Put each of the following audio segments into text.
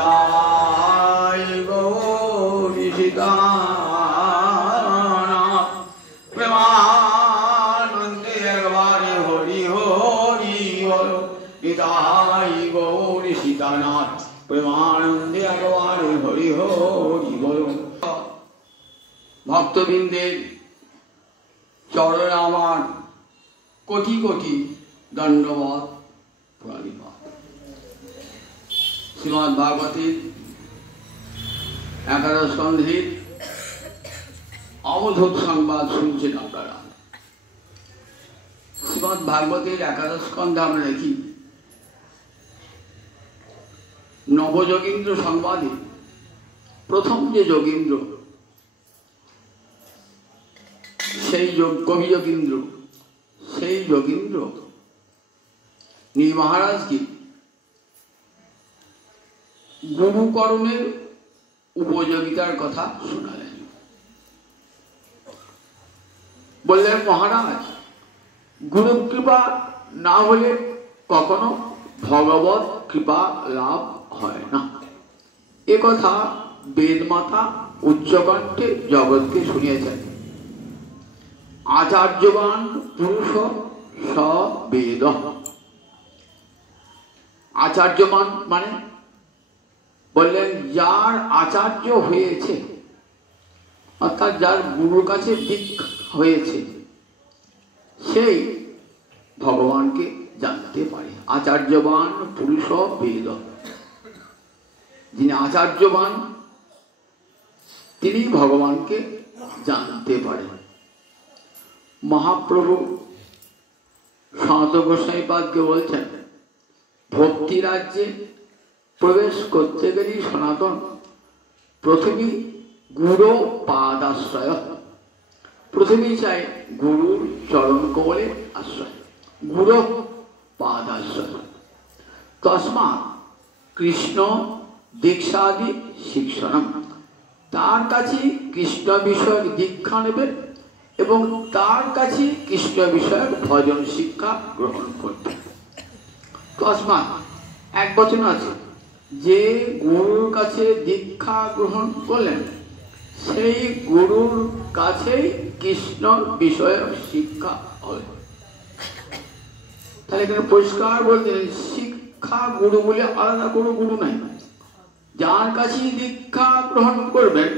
নিতাই গৌরী সীতানাথ প্রেমানন্দে একবারে হরি হরি বলো নিতাই গৌরী সীতানাথ প্রেমানন্দে একবারে হরি হরি বলো। ভক্তবৃন্দের চরণে আমার কোটি কোটি দণ্ডবত প্রণিপাত। শ্রীমদ্ ভাগবতের একাদশ স্কন্ধের অবধূত সংবাদ শুনছেন আপনারা। শ্রীমদ্ ভাগবতের একাদশ স্কন্ধে আমরা দেখি নবযোগীন্দ্র সংবাদে প্রথম যে যোগীন্দ্র, সেই কবি যোগীন্দ্র, সেই যোগীন্দ্র নীল মহারাজকে গুরুকরণের উপযোগিতার কথা শোনালেন। বললেন, মহারাজ, গুরু কৃপা না হলে কখনো ভগবত কৃপা লাভ হয় না। এ কথা বেদমাতা উচ্চকণ্ঠে জগৎকে শুনিয়েছেন। আচার্যবান পুরুষ স বেদ। আচার্যবান মানে বললেন যার আচার্য হয়েছে, অর্থাৎ যার গুরুর কাছে দীক্ষা হয়েছে, সেই ভগবানকে জানতে পারে। আচার্যবান পুরুষ বেদ। যিনি আচার্যবান তিনি ভগবানকে জানতে পারেন। মহাপ্রভু সনাতন গোস্বামীপাদকে বলছেন, ভক্তি রাজ্যে প্রবেশ করতে গেলেই সনাতন প্রথমেই গুরু পাদাশ্রয়। প্রথমেই চাই গুরুর চরণ কমলে আশ্রয়, গুরু পাদাশ্রয়। তস্মাৎ কৃষ্ণ দীক্ষাদি শিক্ষণম। তার কাছে কৃষ্ণ বিষয়ক দীক্ষা নেবেন এবং তার কাছে কৃষ্ণ বিষয়ক ভজন শিক্ষা গ্রহণ করবেন। তস্মাৎ এক বচন আছে, যে গুরুর কাছে দীক্ষা গ্রহণ করলেন সেই গুরুর কাছেই কৃষ্ণ বিষয়ক শিক্ষা হবে। তাহলে এখানে পরিষ্কার বলতে শিক্ষা গুরু বলে আলাদা কোনো গুরু নাই। যার কাছে দীক্ষা গ্রহণ করবেন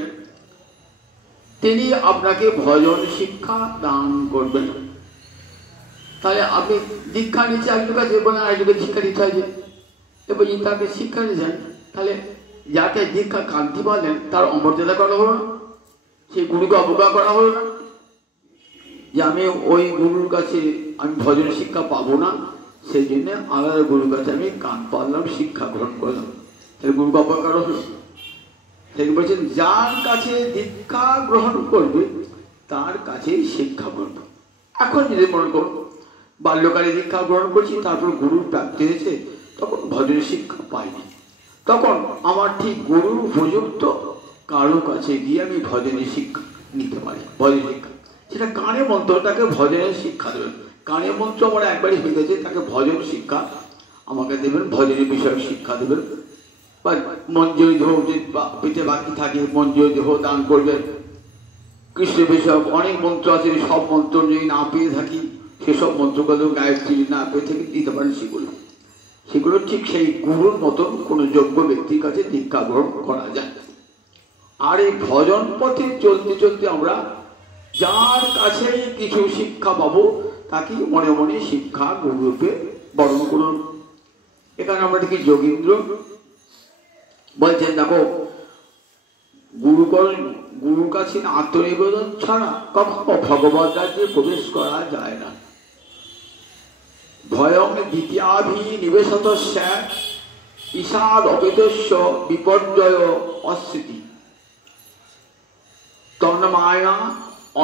তিনি আপনাকে ভজন শিক্ষা দান করবেন। তাহলে আপনি দীক্ষা নিচ্ছে একজনের কাছে, বলেন আরেকজনকে শিক্ষা দিতে চাইছে, এবং তাকে শিক্ষা দিয়েছেন, তাহলে যাকে দীক্ষা কান্তি পালেন তার অমর্যাদা করা হলো না, সেই গুরুকে অবজ্ঞা করা হলো না, যে আমি ওই গুরুর কাছে আমি ভজন শিক্ষা পাবো না, সেই জন্য আলাদা গুরুর কাছে আমি কান পারলাম, শিক্ষা গ্রহণ করলাম, তাহলে গুরুকে অবজ্ঞা করা হলো। সেই বলছেন যার কাছে দীক্ষা গ্রহণ করবে তার কাছেই শিক্ষা গ্রহণ। এখন যদি মনে করুন বাল্যকালে দীক্ষা গ্রহণ করছি, তারপর গুরুর প্রাপ্তি হয়েছে, তখন ভজনের শিক্ষা পাইনি, তখন আমার ঠিক গুরুর উপযুক্ত কারো কাছে গিয়ে আমি ভজনের শিক্ষা নিতে পারি। ভজন শিক্ষা সেটা কানে মন্ত্র, তাকে ভজনের শিক্ষা দেবেন। কানে মন্ত্র আমার একবারই হয়ে গেছে, তাকে ভজন শিক্ষা আমাকে দেবেন, ভজনের বিষয়ক শিক্ষা দেবেন। বা মঞ্জুরি দেহ পেটে বাকি থাকে, মঞ্জুরি দেহ দান করবেন। কৃষ্ণ বিষয়ক অনেক মন্ত্র আছে, সব মন্ত্র যদি না পেয়ে থাকি সেসব মন্ত্রগুলো গায়ত্রী না পেয়ে থেকে দিতে পারেন। সেগুলো ঠিক সেই গুরুর মতন কোনো যোগ্য ব্যক্তির কাছে দীক্ষা গ্রহণ করা যায়। আর এই ভজন পথে চলতে চলতে আমরা যার কাছেই কিছু শিক্ষা পাবো তাকে মনে মনে শিক্ষা গুরুরূপে বরণ করুন। এখানে আমরা দেখি যোগীন্দ্র বলছেন, দেখো গুরুর কাছে আত্মনিবেদন ছাড়া কখনো ভগবত রাজ্যে প্রবেশ করা যায় না। ভয়ং দ্বিতীয়াভিনিবেশত স্যাৎ ঈষাদ অপেতস্য বিপর্যয় অস্মৃতি তন্মায়া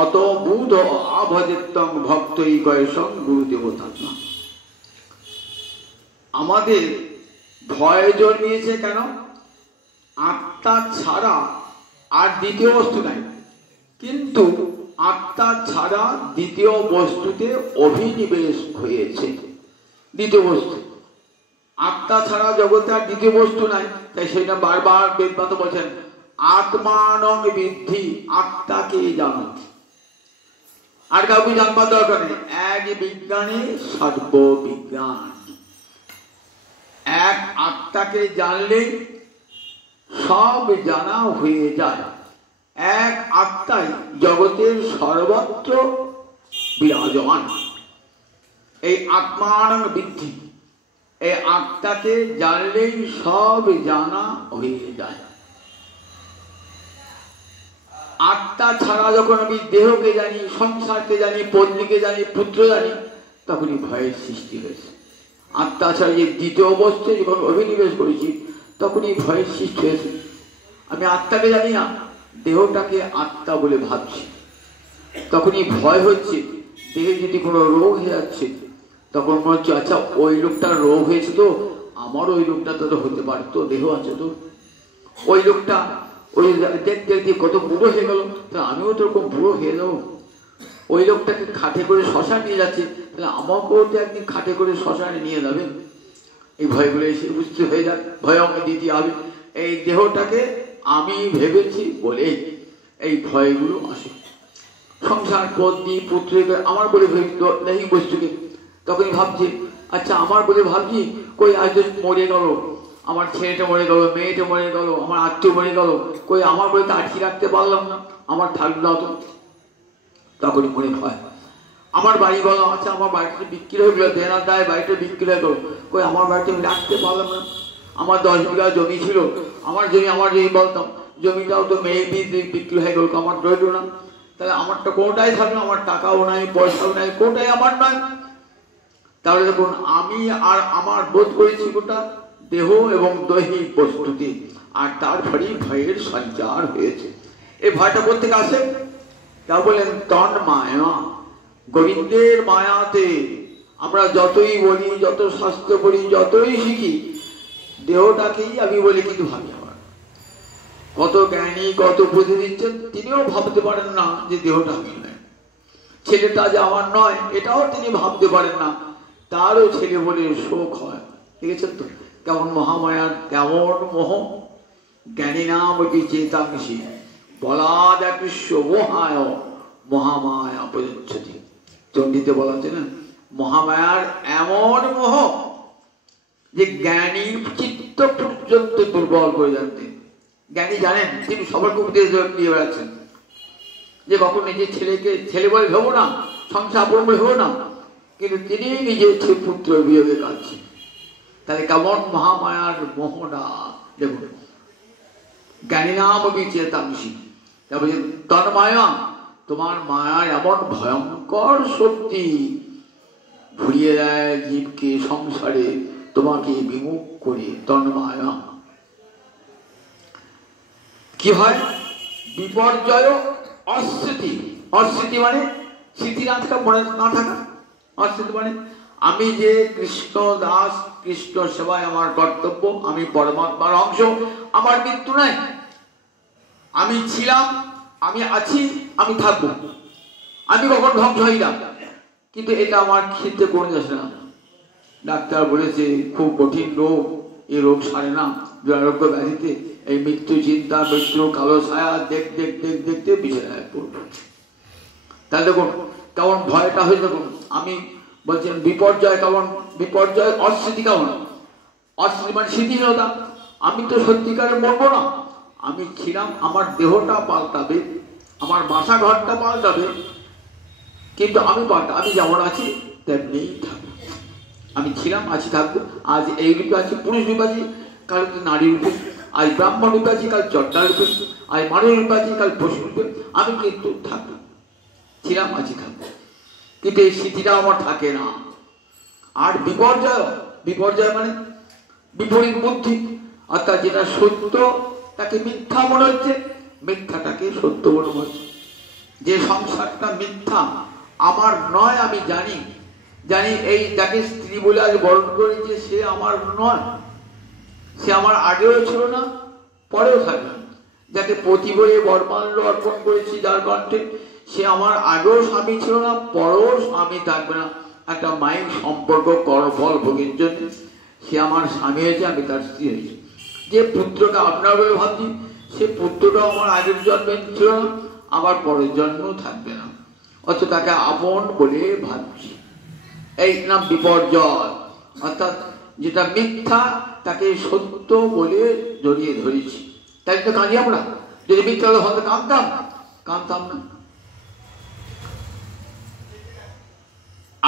অত বুধ আভজেত্তং ভক্তৈকৈশং গুরুদেবতাত্মা। আমাদের ভয় জন্মিয়েছে কেন? আত্মা ছাড়া আর দ্বিতীয় বস্তু নাই, কিন্তু আত্মা ছাড়া দ্বিতীয় বস্তুতে অভিনিবেশ হয়েছে। দ্বিতীয় বস্তু আত্মা ছাড়া জগতে আর দ্বিতীয় বস্তু নাই। তাই সেটা বারবার বেদবাদ বলছেন, আত্মানং বিদ্ধি, আত্মাকে জানো। আর কাউকে জানবার দরকার নেই। এক বিজ্ঞানে সর্ববিজ্ঞান। এক আত্মাকে জানলে সব জানা হয়ে যায়। এক আত্মাই জগতের সর্বত্র বিরাজমান। এই আত্মানং বিদ্ধি, এই আত্মাকে জানলেই সব জানা হয়ে যায়। আত্মা ছাড়া যখন আমি দেহকে জানি, সংসারকে জানি, পত্নীকে জানি, পুত্র জানি, তখনই ভয়ের সৃষ্টি হয়েছে। আত্মা ছাড়া যে দ্বিতীয় অবস্থায় যখন অভিনিবেশ করেছি, তখনই ভয়ের সৃষ্টি হয়েছে। আমি আত্মাকে জানি না, দেহটাকে আত্মা বলে ভাবছি, তখনই ভয় হচ্ছে। দেহে যদি কোনো রোগ হয়ে যাচ্ছে, তখন মনে হচ্ছে আচ্ছা ওই লোকটার রোগ হয়েছে, তো আমার ওই রোগটা তো হতে পারে, তো দেহ আছে, তো ওই লোকটা ওই দেখতে দেখতে কত বুড়ো হয়ে গেল, তাহলে আমিও তো ওরকম বুড়ো হয়ে যাবো। ওই লোকটাকে খাটে করে শ্মশান নিয়ে যাচ্ছে, তাহলে আমাকেও তো একদিন খাটে করে শ্মশানে নিয়ে যাবে। এই ভয়গুলো এসে বুঝতে হয়ে যায়, ভয় আমাকে দিতে হবে। এই দেহটাকে আমি ভেবেছি বলে এই ভয়গুলো আসে। সংসার, পত্নী, পুত্রকে আমার বলে ভেবে বস্তুকে, তখনই ভাবছি আচ্ছা আমার বলে ভাবছি, কই আজ মরে গেল, আমার ছেলেটা মরে গেল, মেয়েটা মরে গেল, আমার আত্মীয় মরে গেল, কই আমার বলে তো আটকে রাখতে পারলাম না, আমার থাকলো না তো। তখনই মনে হয় আমার বাড়ি বলো, আচ্ছা আমার বাড়িটা বিক্রি হয়ে গেলো, দেনার দায় বাড়িটা বিক্রি হয়ে গেল, কই আমার বাড়িতে আমি রাখতে পারলাম না। আমার 10 বিঘা জমি ছিল, আমার জমি আমার যদি বলতাম, জমিটাও তো মেয়ে বিক্রি হয়ে গেল, আমার রইল না, তাহলে আমারটা কোনটাই থাকলো, আমার টাকাও নাই, পয়সাও নাই, কোনটাই আমার নয়। তাহলে দেখুন আমি আর আমার বোধ করেছি গোটা দেহ এবং দৈহিক প্রস্তুতি, আর তারপরেই ভয়ের সঞ্চার হয়েছে। এই ভয়টা কোথা থেকে আসে? তা বলেন তন মায়া, গোবিন্দের মায়াতে আমরা যতই বলি, যত শাস্ত্র পড়ি, যতই শিখি, দেহটাকেই আমি বলি, কিন্তু ভাবি আমার কত জ্ঞানী, কত বুঝে দিচ্ছেন, তিনিও ভাবতে পারেন না যে দেহটা আমি নয়, ছেলেটা যে আমার নয়, এটাও তিনি ভাবতে পারেন না, তারও ছেলে বলে শোক হয়। দেখেছেন তো কেমন মহামায়ার কেমন মোহ। জ্ঞানী নাম কি চেতাংশী, বলাদ কৃষ্ণ মোহায় মহামায়া প্রযচ্ছতি। চণ্ডীতে বলা আছে না, মহামায়ার এমন মোহ যে জ্ঞানী চিত্ত পর্যন্ত দুর্বল করে যাচ্ছে। জ্ঞানী জানেন, তিনি সবাইকে উপদেশ দিয়ে বেড়াচ্ছেন যে কখন নিজের ছেলেকে ছেলে বলে ভেবো না, সংসার আপন বলে ভেবো না, কিন্তু তিনি নিজের পুত্র বিয়োগে কাঁদছেন। তাহলে কেমন মহামায়ার মোহনা দেখুন। জ্ঞানী নাম চেতাংশী, তারপরে তন্মায়া, তোমার মায়া এমন ভয়ঙ্কর শক্তি, ঘুরিয়ে দেয় জীবকে সংসারে, তোমাকে বিমুখ করে। তন্মায়া কি হয়? বিপর্যয় অস্মৃতি। অস্মৃতি মানে স্মৃতি না থাকা, মনে না থাকা। অস্মৃতি মানে আমি যে কৃষ্ণ দাস, কৃষ্ণ সেবায় আমার কর্তব্য, আমি পরমাত্মার অংশ, আমার মৃত্যু নাই, আমি ছিলাম, আমি আছি, আমি থাকবো, আমি কখন ধ্বংস হই না, কিন্তু এটা আমার ক্ষেত্রে কোনো যাচ্ছে না। ডাক্তার বলেছে খুব কঠিন রোগ, এই রোগ সারে না, দুরারোগ্য ব্যাধিতে এই মৃত্যু চিন্তা, মৃত্যু কালো ছায়া দেখতে দেখতে বিছানায় পড়বে। তাহলে দেখুন কেমন ভয়টা হয়ে, দেখুন আমি বলছেন বিপর্যয় কেমন, বিপর্যয় অস্মৃতি কেমন। অস্মৃতি মানে স্মৃতিহীনতা, আমি তো সত্যিকারে মরবো না, আমি ছিলাম, আমার দেহটা পাল্টাবে, আমার বাসা ঘরটা পাল্টাবে, কিন্তু আমি আমি যেমন আছি তেমনিই থাকবো। আমি ছিলাম, আছি, থাকবো। আজ এই রূপে আছি পুরুষ রূপে আছি, কাল নারী রূপে, আজ ব্রাহ্মণ রূপে আছি, কাল চট্টার রূপে, আজ মানুষ রূপে আছি, কাল পশু রূপে, আমি কিন্তু থাকবো, ছিলাম, আছি, থাকবো, কিন্তু এই স্মৃতিটা আমার থাকে না। আর বিপর্যয়, বিপর্যয় মানে বিপরীত বুদ্ধি, অর্থাৎ যেটা সত্য তাকে মিথ্যা মনে হচ্ছে, মিথ্যাটাকে সত্য মনে হচ্ছে। যে সংসারটা মিথ্যা, আমার নয়, আমি জানি, জানি এই যাকে স্ত্রী বলে আজ বরণ করেছে সে আমার নয়, সে আমার আগেও ছিল না, পরেও থাকবে না। যাকে পতি বলে বরমাল্য অর্পণ করেছি যার কণ্ঠে, সে আমার আগেও স্বামী ছিল না, পরেও স্বামী থাকবে না। একটা মাইক সম্পর্ক কর্মফল ভোগের জন্য সে আমার স্বামী হয়েছে, আমি তার স্ত্রী হয়েছি। যে পুত্রকে আপনার বলে ভাবছি, সে পুত্রটা আমার আগের জন্মে ছিল না, আবার পরের জন্মেও থাকবে না, অথচ তাকে আপন বলে ভাবছি। এই নাম বিপর্যয়। অর্থাৎ যেটা মিথ্যা তাকে সত্য বলে জড়িয়ে ধরেছি, তাই তো কাঁদি আমরা। যদি মিথ্যা হলে হয়তো কাঁদতাম না।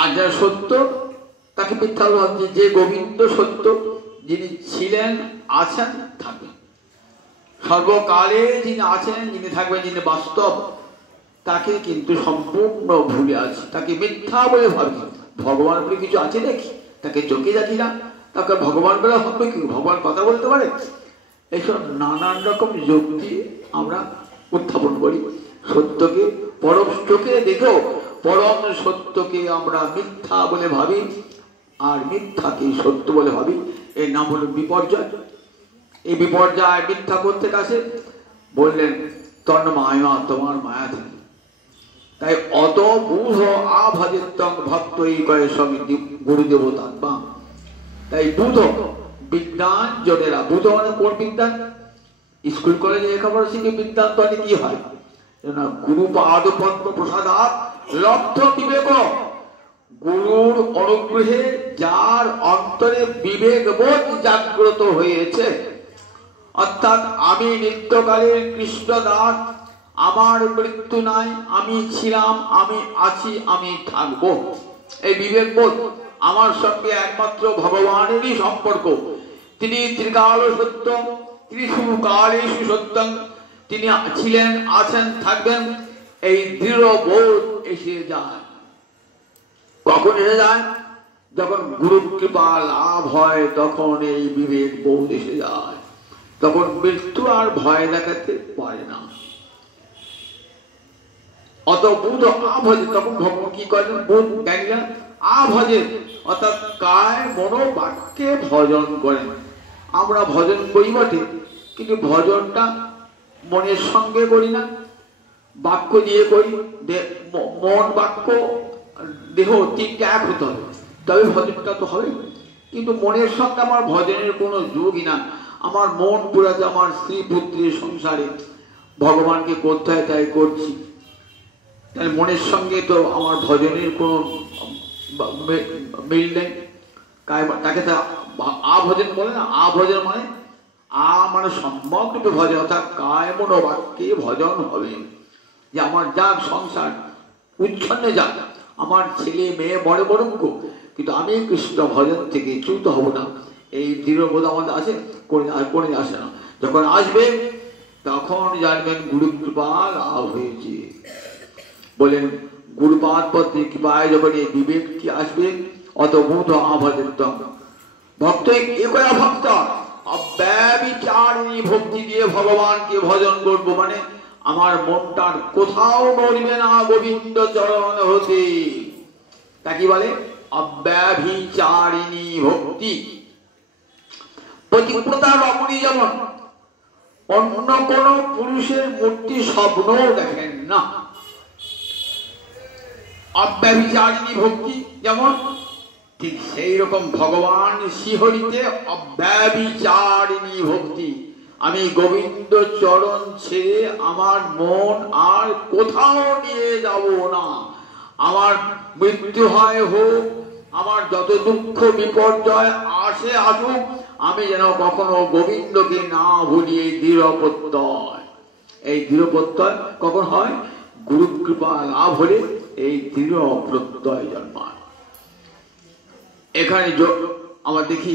আর যারা সত্য তাকে মিথ্যা হলে ভাবছি। যে গোবিন্দ সত্য, যিনি ছিলেন, আছেন, থাকবেন সর্বকালে, যিনি আছেন, যিনি থাকবেন, যিনি বাস্তব, তাকে কিন্তু সম্পূর্ণ ভুলে আছে, তাকে মিথ্যা বলে ভাবি। ভগবান বলে কিছু আছে নাকি? তাকে চোখে দেখি না, তাকে ভগবান বলে হবে কি? ভগবান কথা বলতে পারে? এইসব নানান রকম যুক্তি আমরা উত্থাপন করি। সত্যকে পরম চোখে দেখেও পরম সত্যকে আমরা মিথ্যা বলে ভাবি, আর মিথ্যাকে সত্য বলে ভাবি। এর নাম হলো বিপর্যয়। এই বিপর্যয় মিথ্যা করতে কাছে বললেন তন্মায়া, তোমার মায়া থেকে। তাই অত বুধ আভাজিতং ভক্তই কয়ে সঙ্গে গুরুদেবতাত্মা। তাই বুধ বিদ্যান জনেরা, বুধ মানে কোন বিদ্যান? স্কুল কলেজে লেখাপড়া শিখে বিদ্যান তো কি হয়? গুরু পাদ পদ্ম প্রসাদাৎ লব্ধ বিবেক। গুরুর অনুগ্রহে যার অন্তরে বিবেক বোধ জাগ্রত হয়েছে, অর্থাৎ আমি নিত্যকালের কৃষ্ণদাস, আমার মৃত্যু নাই, আমি ছিলাম, আমি আছি, আমি থাকব, এই বিবেকবোধ আমার সঙ্গে একমাত্র ভগবানেরই সম্পর্ক। তিনি ত্রিকাল সত্য, ত্রিসুকালেষু সত্যং, তিনি ছিলেন, আছেন, থাকবেন, এই দৃঢ় বোধ এসে যায়। কখন এসে যায়? যখন গুরু কৃপা লাভ হয়, তখন এই বিবেক বোধ এসে যায়। তখন মৃত্যু আর ভয় দেখাতে পারে না। অত বুধ আভজে, তখন ভগবান কি করেন? বুধ জ্ঞানীরা আভজে, অর্থাৎ কায় মনো বাক্যে ভজন করেন। আমরা ভজন করি বটে, কিন্তু ভজনটা মনের সঙ্গে করি না, বাক্য দিয়ে করি। মন, বাক্য, দেহ তিনটা এক হতে হবে, তবে ভজনটা তো হবে। কিন্তু মনের সঙ্গে আমার ভজনের কোনো যোগই না। আমার মন পুরাতে আমার স্ত্রী পুত্রের সংসারে, ভগবানকে করতে হয় তাই করছি। তাহলে মনের সঙ্গে তো আমার ভজনের কোনো মিল নেই। তাকে তো আভজন বলে না। আভজন মানে মানে সম্যক ভজন, অর্থাৎ কায় মনো বাক্যে ভজন হবে। যে আমার যাক সংসার উচ্ছন্নে যাক, আমার ছেলে মেয়ে বড় বরঙ্গ, কিন্তু আমি কৃষ্ণ ভজন থেকে চ্যুত হব না, এই দৃঢ়বোধ আমাদের আছে, করে আসে না। যখন আসবে তখন জানবেন গুরু কৃপা লাভ হয়েছে। বলেন গুরুপাদ পত্রে কৃপায় যখন এই বিবেকটি আসবে, অত বুধ আভজিতং ভক্ত একয়া ভক্ত অব্যবিচারিণী ভক্তি দিয়ে ভগবানকে ভজন করব, মানে আমার মনটার কোথাও নড়বে না গোবিন্দ চরণ হতে। তা কি বলে? অব্যভিচারিণী ভক্তি। পতিব্রতা রমণী যেমন অন্য কোন পুরুষের মূর্তি স্বপ্নও দেখেন না, অব্যভিচারিণী ভক্তি যেমন, ঠিক সেই রকম ভগবান শ্রীহরিতে অব্যভিচারিণী ভক্তি। আমি গোবিন্দ চরণ ছেড়ে আমার মন আর কোথাও নিয়ে যাব না। আমার মৃত্যু হয় হোক, আমার যত দুঃখ বিপর্যয় আসে আসুক, আমি যেন কখনো গোবিন্দকে না ভুলি। এই দৃঢ় প্রত্যয়, এই দৃঢ় প্রত্যয় কখন হয়? গুরু কৃপা লাভ হলে এই দৃঢ় প্রত্যয় জন্মায়। এখানে আমরা দেখি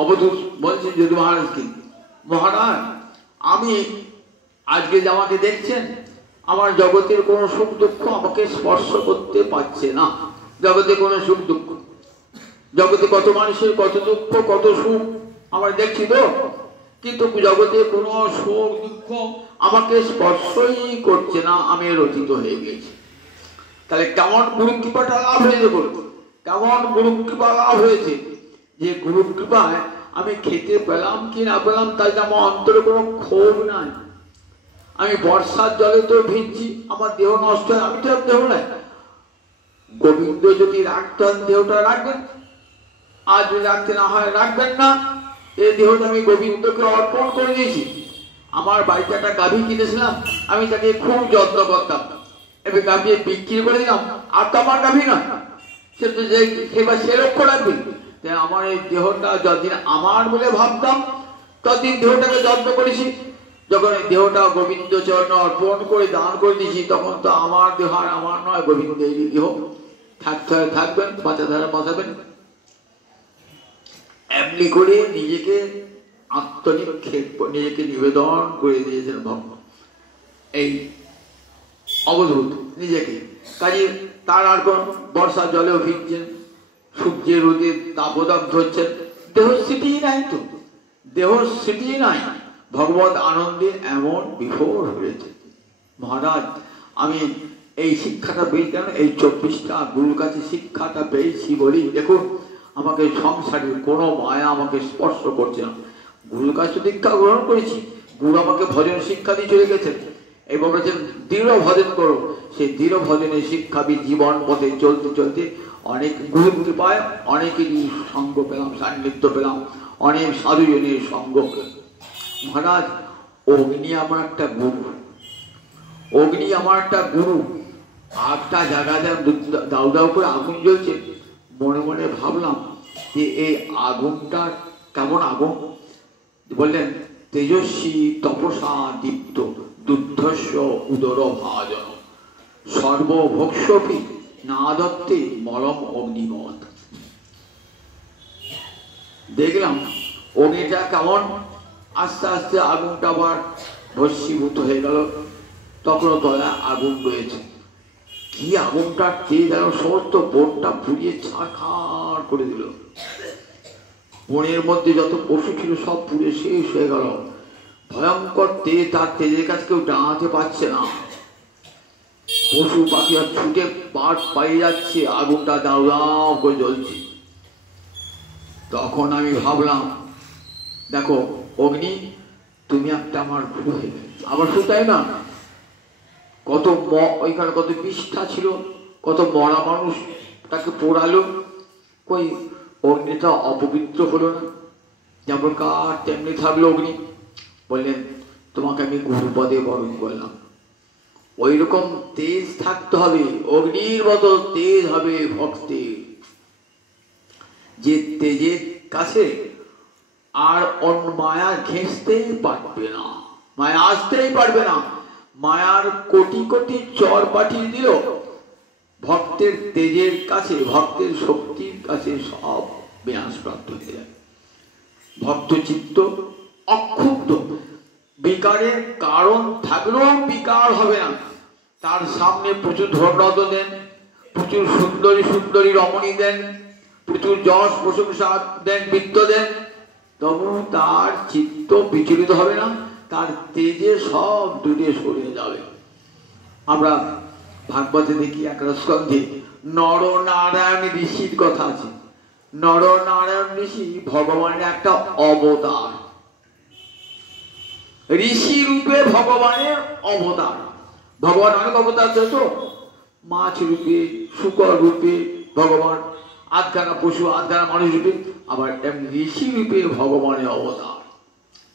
অবধূত বলছেন যদু মহারাজকে, মহারাজ আমি আজকে যে আমাকে দেখছেন, আমার জগতের কোনো সুখ দুঃখ আমাকে স্পর্শ করতে পারছে না। জগতে কোনো সুখ দুঃখ, জগতে কত মানুষের কত দুঃখ কত সুখ আমরা দেখছি তো, কিন্তু জগতে কোনো সুখ দুঃখ আমাকে স্পর্শই করছে না, আমি রচিত হয়ে গেছি। তাহলে কেমন গুরু কৃপাটা লাভ হয়েছে? কেমন গুরু কৃপা লাভ হয়েছে? যে গুরু কৃপায় আমি খেতে পেলাম কি না পেলাম তাই আমার অন্তরে কোনো ক্ষোভ নাই। আমি বর্ষার জলে তো ভিজছি, আমার দেহ নষ্ট হয়, আমি তো দেহ নাই, গোবিন্দ যদি রাখতে হন দেহটা রাখবেন, আর যদি রাখতে না হয় রাখবেন না। এই দেহটা আমি গোবিন্দকে অর্পণ করে দিয়েছি। আমার বাড়িতে একটা গাভী কিনেছিলাম, আমি তাকে খুব যত্ন করতাম, এবার গাভী বিক্রি করে দিলাম, আর তো আমার গাভী না, সে তো সেবার সে লক্ষ্য রাখবে। আমার এই দেহটা যতদিন আমার বলে ভাবতাম ততদিন দেহটাকে যত্ন করেছি। যখন এই দেহটা গোবিন্দ চরণ অর্পণ করে দান করে দিয়েছি, তখন তো আমার দেহ আর আমার নয়, গোবিন্দের দেহ। থাকতে হয় থাকবেন, বাঁচা ধারা বাঁচাবেন। এমনি করে নিজেকে আত্মনিক্ষেপ, নিজেকে নিবেদন করে দিয়েছেন ভগবান, এই অবধূত নিজেকে। কাজে তার আর কোন বর্ষা জলেও ভিজছেন, সূর্যের রোদে তাপদাব্ধ হচ্ছেন, দেহ স্মৃতি নাই, তো দেহ স্মৃতি নাই, ভগবত আনন্দে এমন বিভোর হয়েছে। মহারাজ, আমি এই শিক্ষাটা পেয়েছিলাম, এই 24টা গুরুর কাছে শিক্ষাটা পেয়েছি বলি দেখুন আমাকে সংসারের কোনো মায়া আমাকে স্পর্শ করছে না। গুরুর কাছে দীক্ষা গ্রহণ করেছি, গুরু আমাকে ভজন শিক্ষা দিয়ে চলে গেছেন, এবং বলেছেন দৃঢ় ভজন করো। সেই দৃঢ় ভজনের শিক্ষা জীবন পথে চলতে চলতে অনেক গুরু কৃপায় অনেকেরই সঙ্গ পেলাম, সান্নিধ্য পেলাম, অনেক সাধুজনের সঙ্গ। মহারাজ, অগ্নি আমার একটা গুরু, অগ্নি আমার একটা গুরু। আগটা জায়গা দাউ দাউ করে আগুন জ্বলছে, মনে মনে ভাবলাম যে এই আগুনটা কেমন আগুন। বললেন তেজস্বী তপসা দীপ্ত দুর্ধস্য উদর ভাজন সর্বভোক্ষ্যপি না দত্তে মলম অগ্নিমত। দেখলাম অগ্নিটা কেমন আস্তে আস্তে আগুনটা আবার ভস্মীভূত হয়ে গেল, তখন তলায় আগুন রয়েছে। কি আগুনটা তেজ, সমস্ত বনটা পুড়িয়ে ছাড়খাড় করে দিল। বনের মধ্যে যত পশু ছিল সব পুড়ে শেষ হয়ে গেল। ভয়ঙ্কর তেজ, তার তেজের কাছে কেউ দাঁড়াতে পারছে না। পশু পাখিরা ছুটে পাট পাই যাচ্ছে, আগুনটা দাউ দাউ করে জ্বলছে। তখন আমি ভাবলাম, দেখো অগ্নি, তুমি একটা আমার গুরু হয়ে গেলে। আবার শুধু তাই না, কত ওইখানে কত বিষ্ঠা ছিল, কত মরা মানুষ তাকে পোড়ালো, কই অগ্নিটা অপবিত্র হলো না? যেমন কার তেমনি থাকলো অগ্নি। বললেন তোমাকে আমি গুরুপদে বরণ করলাম। ওই রকম তেজ থাকতে হবে, অগ্নির মতো তেজ হবে ভক্তের, যে তেজের কাছে আর অন্য মায়া ঘেঁষতেই পারবে না, মায়া আসতেই পারবে না। মায়ার কোটি কোটি চর পাঠিয়ে দিল, ভক্তের তেজের কাছে, ভক্তের শক্তির কাছে সব বিনাশপ্রাপ্ত হয়ে যায়। ভক্ত চিত্ত অক্ষুব্ধ, বিকারের কারণ থাকলেও বিকার হবে না। তার সামনে প্রচুর ধনরত্ন দেন, প্রচুর সুন্দরী সুন্দরী রমণী দেন, প্রচুর যশ প্রশংসা দেন, বৃত্ত দেন, তবু তার চিত্ত বিচলিত হবে না, তার তেজে সব দূরে সরে যাবে। আমরা ভাগবতে দেখি একটা স্কন্ধে নরনারায়ণ ঋষির কথা আছে। নরনারায়ণ ঋষি ভগবানের একটা অবতার, ঋষি রূপে ভগবানের অবতার। ভগবান অনেক অবতার আছে তো, মাছ রূপে, শুকর রূপে ভগবান, আধখানা পশু আধখানা মানুষ রূপে, আবার ঋষি রূপে ভগবানের অবতার,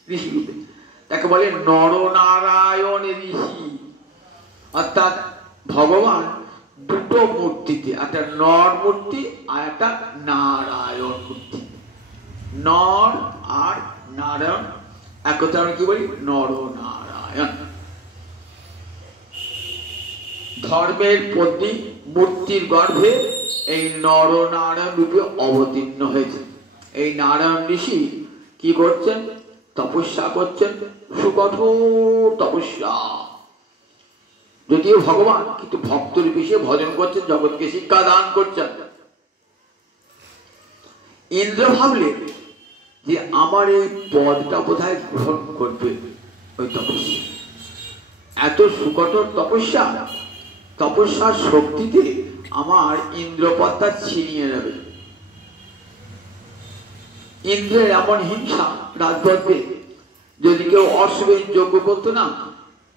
ঋষি রূপে। তাকে বলে নরনারায়ণ ঋষি। অর্থাৎ ভগবান দুটো মূর্তিতে, একটা নর মূর্তি আর একটা নারায়ণ মূর্তি। নর আর নারায়ণ একথা আমরা কি বলি? নরনারায়ণ। ধর্মের পত্নী মূর্তির গর্ভে এই নরনারায়ণ রূপে অবতীর্ণ হয়েছে। এই নারায়ণ ঋষি কি করছেন? তপস্যা করছেন, সুকঠোর তপস্যা। যদিও ভগবান, কিন্তু ভক্ত রূপে সে ভজন করছেন, জগৎকে শিক্ষা দান করছেন। ইন্দ্র ভাবলে যে আমার এই পদটা বোধহয় গ্রহণ করবে ওই তপস্যা। এত সুকঠোর তপস্যা, তপস্যার শক্তিতে আমার ইন্দ্রপদটা ছিনিয়ে নেবে। ইন্দ্রের এমন হিংসা রাজপথে, যদি কেউ অশ্বমেধ যজ্ঞ করতো না,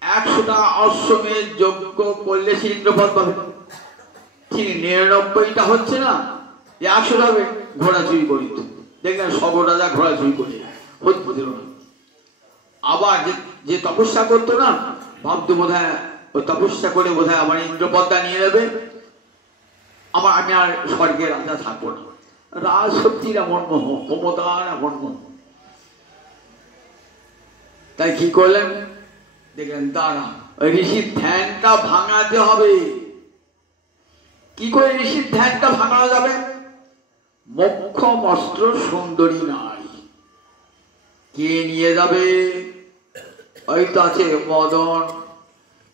100টা অশ্বমেধ যজ্ঞ করলে সে ইন্দ্রপদ পাবে। ঠিক 99টা হচ্ছে না, 100 হবে ঘোড়া চুরি করিত। দেখলেন সগর রাজা ঘোড়া চুরি করে হতে দিল না। আবার যে তপস্যা করতো না, ভাবতো বোধহয় ওই তপস্যা করে বোধহয় আমার ইন্দ্রপদ্মা নিয়ে নেবে, আমি আর স্বর্গের রাজা থাকবো না। রাজ শক্তির এমন মোহ, ক্ষমতার এমন মোহ। তাই কি করলেন দেখলেন, তারা ওই ঋষির ধ্যানটা ভাঙাতে হবে। কি করে ঋষির ধ্যানটা ভাঙানো যাবে? মোক্ষম অস্ত্র সুন্দরী নারী কে নিয়ে যাবে? হয়তো আছে মদন,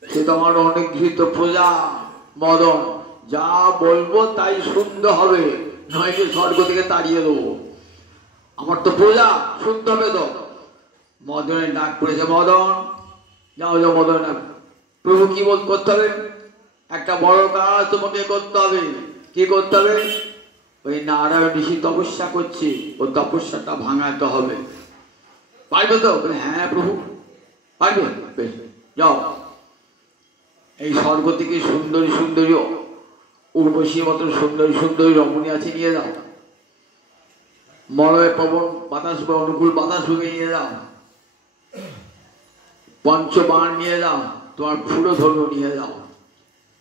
সে তোমার অনেক গৃহীত প্রজা। মদন যা বলবো তাই শুনতে হবে, নয়তো স্বর্গ থেকে তাড়িয়ে দেবো। আমার তো প্রজা, শুনতে হবে তো। মদনের ডাক পড়েছে, মদন যাও যাও। মদন ডাক, প্রভু কি করতে হবে? একটা বড় কাজ তোমাকে করতে হবে। কি করতে হবে? ওই নারায়ণ ঋষি তপস্যা করছে, ও তপস্যাটা ভাঙাতে হবে। পারবে তো? হ্যাঁ প্রভু পারবে। বেশ যাও, এই স্বর্গ থেকে সুন্দরী সুন্দরী উর্বশীর মতো সুন্দরী সুন্দরী রমণী আছে, নিয়ে যাও। মলয় পবন বাতাস, অনুকূল বাতাস ভেবে নিয়ে যাও। পঞ্চবাণ নিয়ে যাও, তোমার ফুলো ধর্ম নিয়ে যাও।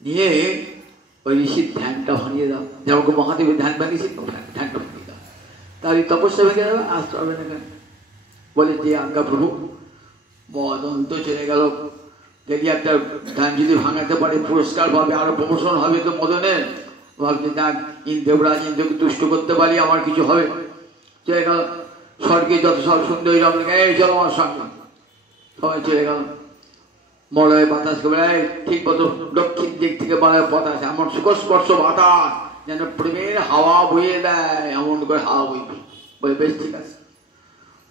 নিয়ে ওই ঋষির ধ্যানটা ভাঙিয়ে দাও। যেমন মহাদেবের ধ্যান ভাঙিয়েছি, ধ্যানটা ভাঙিয়ে দাও। তার এই তপস্যা ভেঙে যাবে, আসতে হবে না কেন? বলে যে আজ্ঞা প্রভু। মদন তো চলে গেল। যদি একটা ধ্যান যদি ভাঙাতে পারে পুরস্কার পাবে, আরো প্রমোশন হবে তো মদনের। ভাবছে দেখ, দেবরাজ ইন্দ্রকে তুষ্ট করতে পারি, আমার কিছু হবে। চলে গেল স্বর্গে যত সব সুন্দরী রমণী, এই চলো আমার সঙ্গে। সবাই চলে গেল। মলয় বাতাস করে ঠিক মতো দক্ষিণ দিক থেকে মলয় বাতাস, এমন সুখস্পর্শ বাতাস যেন প্রেমের হাওয়া বইয়ে দেয়, এমন করে হাওয়া বইবে। বলে বেশ ঠিক আছে।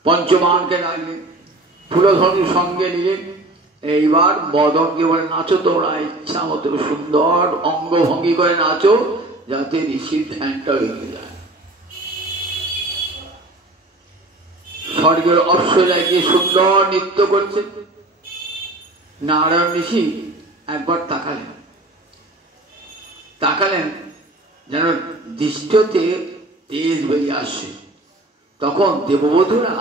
পঞ্চমানকে ডাকলে, ফুলধনুর সঙ্গে নিলে। এইবার মদনকে বলে, নাচো তোমরা ইচ্ছা মতো, সুন্দর অঙ্গভঙ্গি করে নাচো, যাতে ঋষির ধ্যানটা হয়ে যায়। স্বর্গের অপ্সরায় গিয়ে সুন্দর নৃত্য করছে। নারায়ণ ঋষি একবার তাকালেন যেন দৃষ্টিতে তেজ বেরিয়ে আসছে। তখন দেববধূরা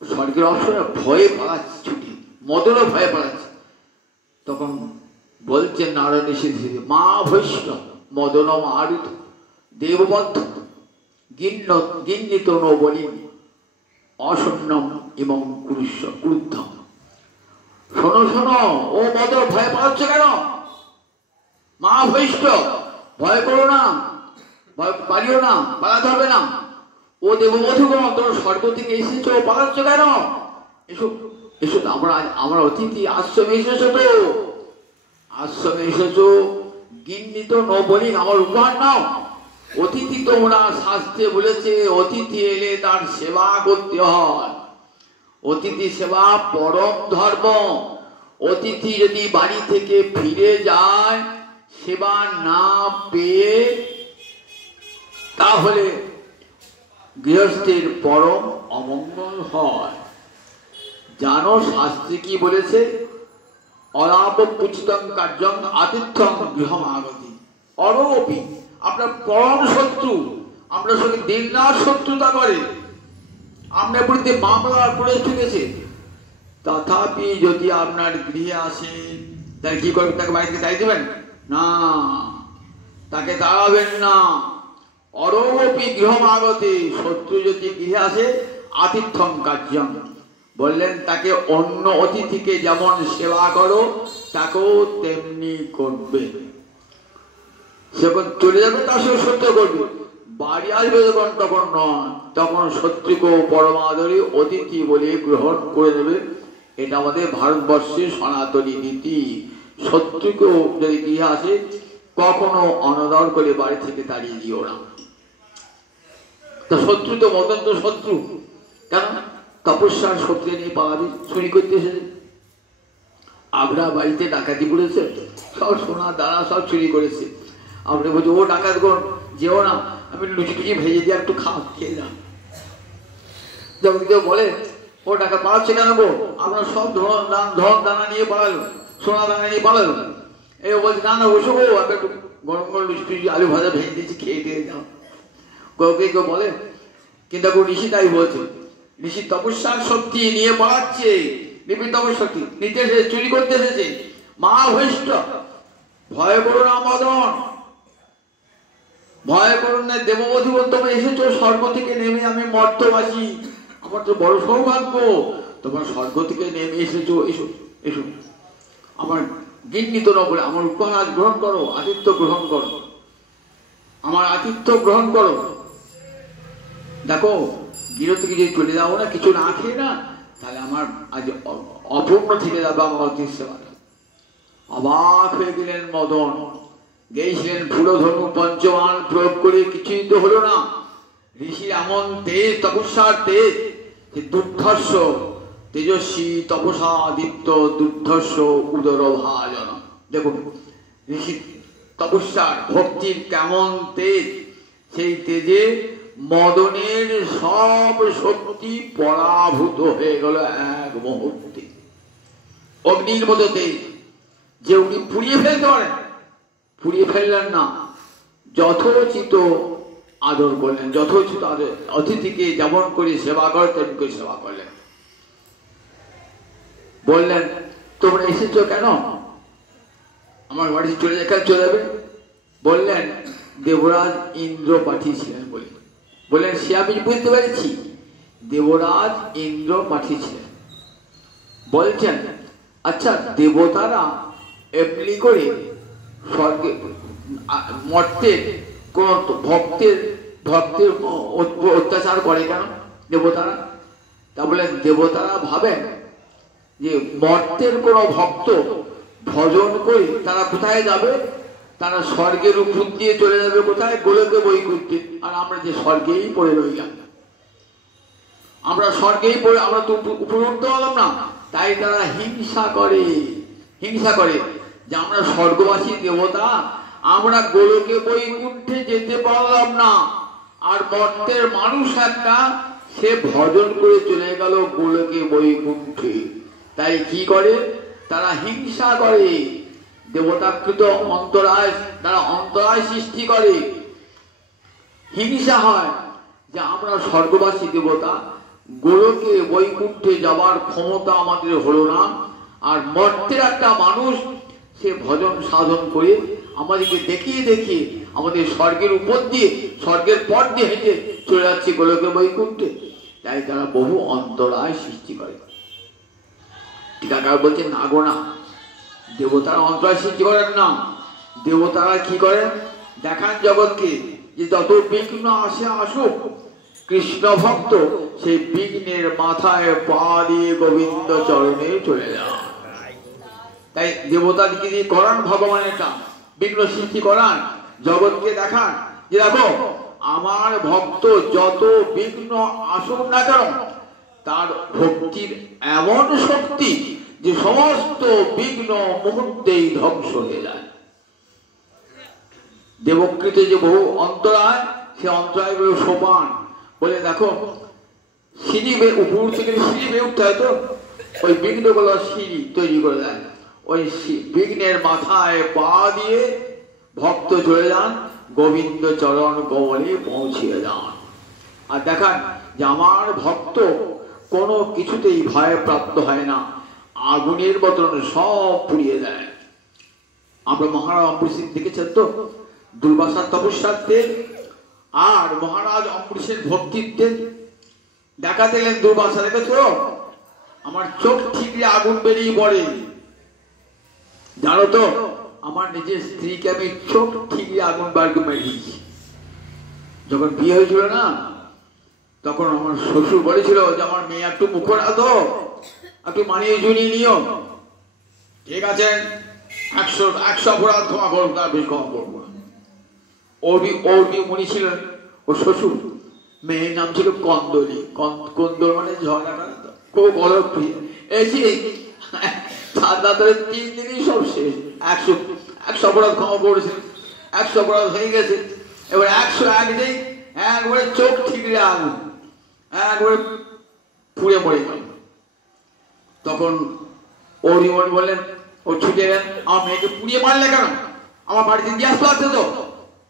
স্বর্গের অপ্সরা ভয়ে পালাচ্ছে, ছুটি। মদনও ভয়ে পালাচ্ছে। তখন বলছেন নারায়ণ ঋষি, মা বৈষ্ণব মদন মারুত দেববদ্ধ গিন্নিত নবলী অসন্নম এবং ক্রুদ্ধম। শোনো শোনো, ও মদন ভয় পাচ্ছ কেন? মা বৈষ্ণব ভয় করো না, ভয় পারিও না, পালাতে হবে না। ও দেববধূগণ, তোমরা স্বর্গ থেকে এসেছো, পালাচ্ছ কেন? এসো এসো, আমরা অতিথি, আশ্রমে এসেছো তো, আশ্রমে এসেছো। গিন্নিত নবলী আমার উপহার নাও। অতিথি তোমরা, শাস্ত্রে বলেছে অতিথি এলে তার সেবা করতে হয়। অতিথি সেবা পরম ধর্ম। অতিথি যদি বাড়ি থেকে ফিরে যায় সেবা না পেয়ে, তাহলে গৃহস্থের পরম অমঙ্গল হয়। জানো শাস্ত্রে কি বলেছে? অলাপ পুচিতং কার্যং আতিথ্যং গৃহম আগতি। অরোপি, আপনার পরম শত্রু, আপনার সঙ্গে দিন রাত শত্রুতা করে, আপনার বিরুদ্ধে মামলা করে চলেছে, তথাপি যদি আপনার গৃহে আসে, তাই কি করবেন? তাকে বাড়ি থেকে তাই দেবেন না, তাকে দাঁড়াবেন না। অরোপি গৃহম আগতে, শত্রু যদি গৃহে আসে, আতিথ্যং কার্যং, বললেন তাকে অন্য অতিথিকে যেমন সেবা করো, তাকেও তেমনি করবে। যখন চলে যাবে তার সঙ্গে সত্য করবে, বাড়ি আসবে যখন তখন নয়, তখন শত্রুকেও পরমাদরী অতিথি বলে গ্রহণ করে নেবে। এটা আমাদের ভারতবর্ষের সনাতনী নীতি। শত্রুকেও যদি গৃহে আসে, কখনো অনাদর করে বাড়ি থেকে তাড়িয়ে দিও না। তা শত্রু তো মদন তো শত্রু, কেন? তপস্যার শক্তি নিয়ে পালাবি, চুরি করতে এসেছে। আমরা বাড়িতে ডাকাতি করেছে, সব সোনা দানা সব চুরি করেছে। আপনি বলছেন ও ডাকাত কোন, যেও না, আমি লুচি টুচি ভেজে দিয়ে একটু খেয়ে যান। যখন কেউ বলে ও টাকা পালাচ্ছে কেন গো, আপনার সব ধন দানা নিয়ে পালালো, সোনা দানা নিয়ে পালালো। এই বলছে না না বসো গো, একটু গরম গরম মিষ্টি আলু ভাজা ভেজে দিয়েছি, খেয়ে দিয়ে যাও। কেউ বলে, কিন্তু ঋষি তাই বলছে, ঋষি তপস্যার শক্তি নিয়ে পড়াচ্ছে, নিবিড় তপশক্তি নিতে এসেছে, চুরি করতে এসেছে। মা ভৈষ্ঠ, ভয় করো না মদন, ভয় করুন না দেববধূ, তোমরা এসেছো স্বর্গ থেকে নেমে, আমি মর্তবাসী, আমার তো বড় সৌভাগ্য, তোমার স্বর্গ থেকে নেমে এসেছো, এসো এসো, আমার গিন্নিত ন করে আমার উপহার গ্রহণ করো, আতিথ্য গ্রহণ করো, আমার আতিথ্য গ্রহণ করো। দেখো গৃহ থেকে যদি চলে যাবো না কিছু না খেয়ে না, তাহলে আমার আজ অপূর্ণ থেকে যাবে আমার অতিথি সেবা। অবাক হয়ে গেলেন মদন, গেয়েছিলেন ফুলধনু পঞ্চবাণ প্রয়োগ করে, কিছুই তো হলো না। ঋষির এমন তেজ, তপস্যার তেজ, যে দুর্ধর্ষ তেজস্বী তপসা দীপ্ত দুর্ধর্ষ উদর ভাজন। দেখুন ঋষি তপস্যার ভক্তির কেমন তেজ, সেই তেজে মদনের সব শক্তি পরাভূত হয়ে গেল এক মুহূর্তে। অগ্নির মতো তেজ, যে উনি পুড়িয়ে ফেলতে পারেন, পুড়িয়ে ফেললেন না, যথোচিত আদর করলেন, যথোচিত আদর, অতিথিকে যেমন করে সেবা করে তেমন করে সেবা করলেন। বললেন তোমরা এসেছো কেন, আমার বাড়ি চলে যাবে? বললেন দেবরাজ ইন্দ্র পাঠিয়েছিলেন বলে। বললেন সে আমি বুঝতে পেরেছি, দেবরাজ ইন্দ্র পাঠিয়েছিলেন। বলছেন আচ্ছা দেবতারা এমনি করে স্বর্গে মর্তের কোন ভক্তের অত্যাচার করে কেন দেবতারা? তা বলে দেবতারা ভাবেন যে মর্তের কোন ভক্ত ভজন করে তারা কোথায় যাবে, তারা স্বর্গের উপর দিয়ে চলে যাবে কোথায়, গোলকে বৈকুণ্ঠে। আর আমরা যে স্বর্গেই পড়ে রইলাম, আমরা স্বর্গেই পড়ে, আমরা তো উপরে উঠতে পারলাম না। তাই তারা হিংসা করে যে আমরা স্বর্গবাসী দেবতা, আমরা গোলকে বৈকুণ্ঠে যেতে পারলাম না, আর মর্তের মানুষ একটা সে ভজন করে চলে গেল গোলকে বৈকুণ্ঠে। তাই কি করে তারা হিংসা করে, দেবতাকৃত অন্তরায়, তারা অন্তরায় সৃষ্টি করে, হিংসা হয় যে আমরা স্বর্গবাসী দেবতা, গোলকে বৈকুণ্ঠে যাবার ক্ষমতা আমাদের হলো না, আর মর্তের একটা মানুষ সে ভজন সাধন করে আমাদেরকে দেখিয়ে আমাদের স্বর্গের উপর দিয়ে, স্বর্গের পথ দিয়ে হেঁটে চলে যাচ্ছে গোলকে বৈকুণ্ঠে। তাই তারা বহু অন্তরায় সৃষ্টি করে। টিকাকার বলছে না গো না, দেবতারা অন্তরায় সৃষ্টি করেন না, দেবতারা কি করেন দেখান জগৎকে যে যত বিঘ্ন আসে আসুক, কৃষ্ণ ভক্ত সেই বিঘ্নের মাথায় পা দিয়ে গোবিন্দ চরণে চলে যান। তাই দেবতাদেরকে দিয়ে করান ভগবান, এটা বিঘ্ন সৃষ্টি করান, জগৎকে দেখান যে দেখো আমার ভক্ত যত বিঘ্ন আসুক না কেন, তার ভক্তির এমন শক্তি যে সমস্ত বিঘ্ন মুহূর্তেই ধ্বংস হয়ে যায়। দেবকৃত যে বহু অন্তরায়, সে অন্তরায়গুলো সোপান বলে দেখো সিঁড়ি উপর থেকে সিঁড়ি বেয়ে উঠতে হয়, তো ওই বিঘ্নগুলো সিঁড়ি তৈরি করে দেয়, ওই বিঘ্নের মাথায় পা দিয়ে ভক্ত চলে যান, গোবিন্দ চরণ কমলে পৌঁছিয়ে যান। আর দেখান যে আমার ভক্ত কোনো কিছুতেই ভয় প্রাপ্ত হয় না, আগুনের মতন সব পুড়িয়ে দেয়। আমরা মহারাজ অম্বরীশ দেখেছেন তো, দুর্বাসার তপস্যার তেজ আর মহারাজ অম্বরীশের ভক্তির তেজ দেখাতে গেলেন। দুর্বাসা দেখেছো আমার চোখ ঠিকলে আগুন বেরিয়ে পড়ে, জানো তো আমার নিজের স্ত্রীকে আমি চোখ ঠিকলে আগুন বার করে মেরেছি। যখন বিয়ে হয়েছিল না, তখন আমার শ্বশুর বলেছিল যে আমার মেয়ে একটু মুখ রাখো, একটু মানিয়ে জুনিয়ে নিও। ঠিক আছে 100 অপরাধ ক্ষমা করবো, তার বেশ ক্ষমা করবো। উনি ছিলেন ও শ্বশুর, মেয়ের নাম ছিল কন্দলি। কন্দল মানে ঝগড়া, খুব বড় প্রিয়। এসে 3 দিনই সব শেষ। 100 অপরাধ ক্ষমা করেছে, 100 অপরাধ হয়ে গেছে। এবার 101 দিন একবারে চোখ ঠিকরে আগুন, একবারে পুড়ে মরে গেল। তখন অরিমন বললেন ও ছুটে গেলেন, আমার মেয়েকে পুড়িয়ে মারলে কেন? আমার বাড়িতে গ্যাস তো আছে তো।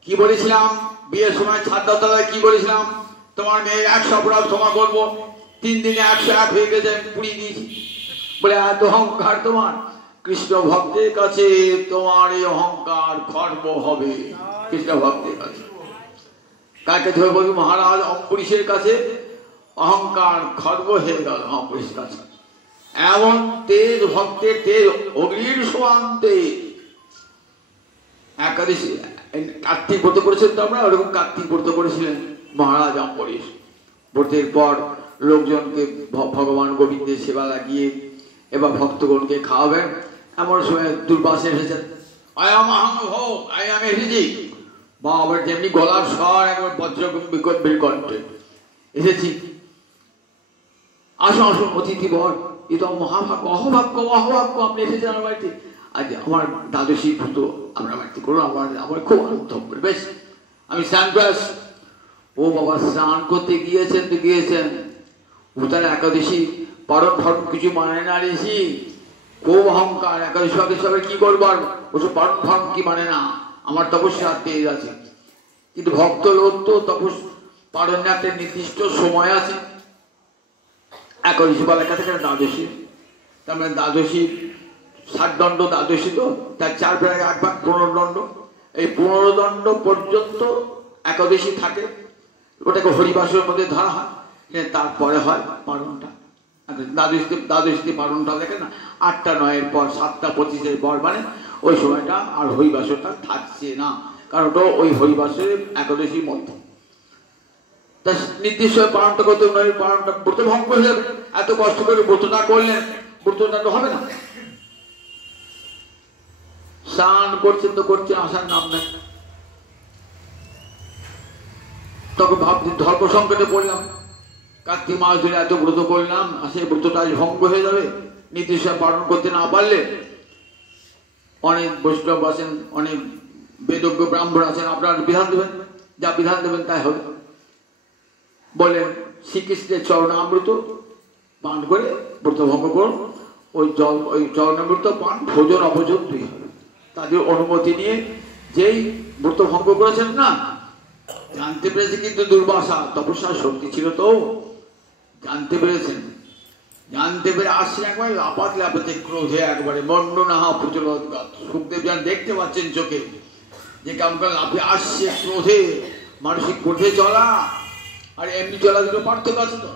কি বলেছিলাম বিয়ের সময় ছাদতলায়, কি বলেছিলাম? তোমার মেয়ে 100 অপরাধ ক্ষমা করবো, 3 দিনে 101 হয়ে গেছে, পুড়িয়ে দিয়েছি। বলে এত অহংকার তোমার? কৃষ্ণ ভক্তের কাছে তোমার এই অহংকার খর্ব হবে। কৃষ্ণ ভক্তের কাছে কাকে ধরে বলবি? মহারাজ অম্বরীশের কাছে অহংকার খর্ব হয়ে গেল। অম্বরীশের কাছে এমন তেজ, ভক্তের তেজ অগ্নির সমান তেজ। একাদশী কার্তিক ব্রত করেছেন তো আমরা, ওরকম কার্তিক ব্রত করেছিলেন মহারাজ অম্বরীশ। ব্রতের পর লোকজনকে ভগবান গোবিন্দের সেবা লাগিয়ে এবার ভক্তগণকে খাওয়াবেন। এমন সময় দুর্বাসা এসেছেন। আমি এসেছি। বাবার যেমনি গলার স্বর একবার বজ্রগম্ভীর কণ্ঠে, এসেছি, আসুন আসুন অতিথি বর, এ তো মহাভাগ্য, অহভাগ্য, অহভাগ্য আপনি এসেছেন আমার বাড়িতে। আজ আমার দ্বাদশী ভূত আপনার বাড়িতে করুন, আমার খুব আনন্দ হবে। বেশ, আমি স্নান করে আসি। ও বাবা, স্নান করতে গিয়েছেন তো গিয়েছেন, ভূতার একাদশী পারণ ফারণ কিছু মানে না ঋষি। খুব অহংকার, একাদশী ফাঁকে কি করবো আর, ওসব পারণ ফারণ কি মানে না। আমার তপস্যার তেজ আছে, কিন্তু ভক্ত লোক তো তপস পারণে একটা নির্দিষ্ট সময় আছে। একাদশী বলা কাছে দ্বাদশী, তার মানে দ্বাদশী 60 দণ্ড দ্বাদশী তো, তার 4 ভাগে 8 ভাগ 15 দণ্ড। এই 15 দণ্ড পর্যন্ত একাদশী থাকে, ওটাকে হরিবাসের মধ্যে ধরা হয়। তারপরে হয় পারণটা। দ্বাদশীতে পারণটা দেখে না, 8টা 9-এর পর 7টা 25-এর পর, মানে ওই সময়টা আর হরিবাসরটা থাকছে না, কারণ ওটা ওই হরিবাসের একাদশীর মধ্যে। তা নির্দিষ্ট পালনটা করতে পালনটা ব্রত ভঙ্গ হয়ে যাবে। এত কষ্ট করে ব্রতটা করলেন, ব্রতটা তো হবে না। স্নান করছেন তো করছেন, আসার নাম নেই। তখন ভাবছি ধর্ম সংকটে পড়লাম, কার্তিক মাস ধরে এত ব্রত করলাম, সেই ব্রতটা ভঙ্গ হয়ে যাবে নির্দিষ্ট পালন করতে না পারলে। অনেক বৈষ্ণব আছেন, অনেক বেদজ্ঞ ব্রাহ্মণ আছেন, আপনারা বিধান দেবেন, যা বিধান দেবেন তাই হবে। বলেন শ্রীকৃষ্ণের চরণামৃত পান করে ব্রত ভঙ্গ করুন। ওই চরণামৃত পান ভোজন অভোজন 2 হবে। তাদের অনুমতি নিয়ে যেই ব্রত ভঙ্গ করেছেন না, জানতে পেরেছে কিন্তু দুর্বাসা তপস্যার শক্তি ছিল তো, জানতে পেরেছেন, জানতে পেরে আসছেন একবার লাপাতে ক্রোধে একবারে মন্ডনাহা প্রচলৎগাত। সুখদেব যান দেখতে পাচ্ছেন চোখে যে কেমন করে লাফে আসছে ক্রোধে। মানসিক ক্রোধে চলা আর এমনি চলা দুটো পার্থক্য আছে তো।